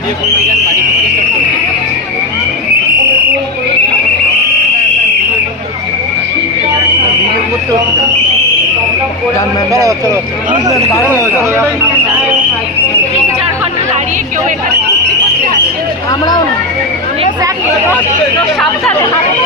video করতে যান বাড়ি আমরা করতে সাবধানে হাঁটতে